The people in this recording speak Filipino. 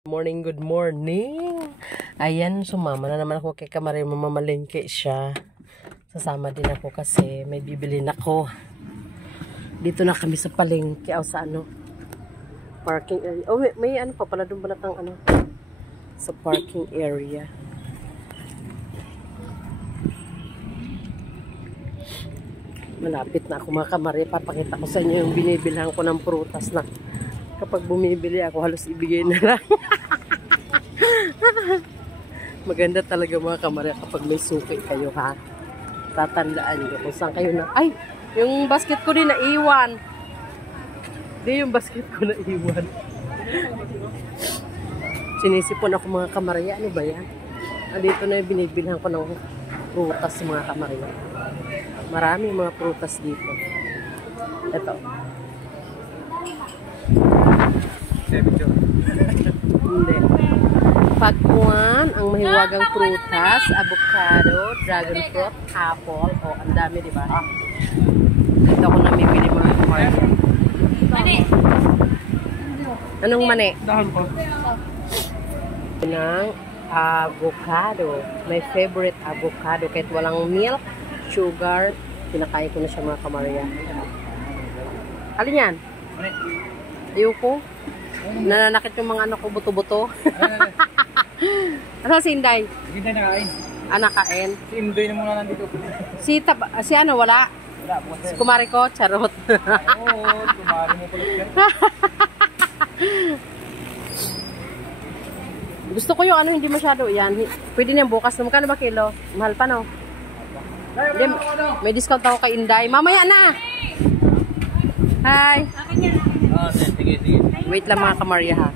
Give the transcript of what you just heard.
Good morning. Ayan, sumama na naman ako kay Kamari, mamamalengke siya. Sasama din ako kasi may bibilin ako. Dito na kami sa palengke o sa ano, parking area. Oh, may ano pa pala doon balatang ano, sa parking area. Malapit na ako mga Kamari. Papakita ko sa inyo yung binibilhan ko ng prutas na kapag bumibili ako, halos ibigay na lang. Maganda talaga mga Kamari kapag may suki kayo, ha. Tatandaan nyo kung saan kayo na. Ay! Yung basket ko din naiwan. Hindi yung basket ko naiwan. Sinisipon ako mga Kamari. Ano ba yan? Dito na yung binibilhan ko ng prutas mga Kamari. Maraming mga prutas dito. Ito. Hindi. Pagkuhan, ang mahiwagang prutas, avocado, dragon fruit, apple. Oh, ang dami, di ba? Dito ako namimili mga Kamari. Mani. Anong mani? Dahon ko. Ng avocado. My favorite avocado. Kahit walang milk, sugar, pinakain ko na siya mga Kamari. Alin yan? Mani. Ayoko. Nananakit yung mga anak ko, buto-buto. Ano si Inday? Hindi na kain. Anak kain. Si Indoy na muna nandito. Si ano, wala? Wala, bukas. Si Kumari ko, charot. Oo, kumari mo pala siya. Gusto ko yung ano, hindi masyado. Yan. Pwede na bukas. Magkano ba kilo? Mahal pa, no? Hindi, may discount ako kay Inday. Mamaya na! Hi! Sige. Wait lang mga Kamarya, ha?